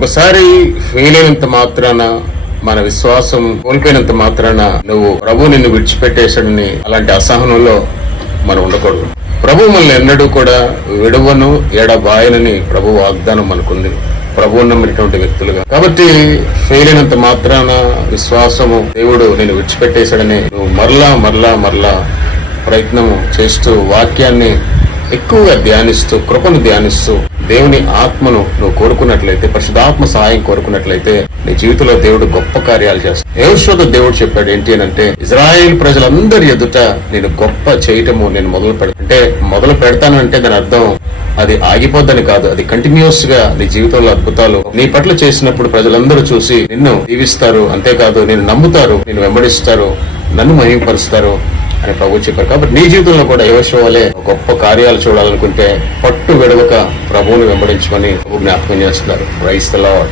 ఒకసారి ఫెయిల్ అయినంత మాత్రాన, మన విశ్వాసం కోల్పోయినంత మాత్రాన నువ్వు ప్రభు నిన్ను విడిచిపెట్టేశాడని అలాంటి అసహనంలో మనం ఉండకూడదు. ప్రభు మనల్ని ఎన్నడూ కూడా విడువను ఎడబాయనని ప్రభు వాగ్దానం మనకుంది, ప్రభువు నమ్మినటువంటి వ్యక్తులుగా. కాబట్టి ఫెయిల్ అయినంత మాత్రాన విశ్వాసము దేవుడు నేను విడిచిపెట్టేశాడని నువ్వు మరలా ప్రయత్నము చేస్తూ వాక్యాన్ని ఎక్కువగా ధ్యానిస్తూ, కృపను ధ్యానిస్తూ, దేవుని ఆత్మను నువ్వు కోరుకున్నట్లయితే, పరిశుద్ధాత్మ సహాయం కోరుకున్నట్లయితే నీ జీవితంలో దేవుడు గొప్ప కార్యాలు చేస్తాడు. యెహోషువతో దేవుడు చెప్పాడు ఏంటి అంటే, ఇజ్రాయేల్ ప్రజలందరి ఎదుట నేను గొప్ప చేయటము నేను మొదలు పెడతానంటే దాని అర్థం అది ఆగిపోద్దని కాదు, అది కంటిన్యూస్ గా నీ జీవితంలో అద్భుతాలు నీ పట్ల చేసినప్పుడు ప్రజలందరూ చూసి నిన్ను దీవిస్తారు, అంతేకాదు నిన్ను నమ్ముతారు, నిన్ను వెంబడిస్తారు, నన్ను మహిమపరుస్తారు అని ప్రభు చెప్పారు. కాబట్టి నీ జీవితంలో కూడా యెహోషువ వలె గొప్ప కార్యాలు చూడాలనుకుంటే పట్టు విడవక ప్రభువును వెంబడించమని జ్ఞాపకం చేస్తున్నారు. Praise the lord.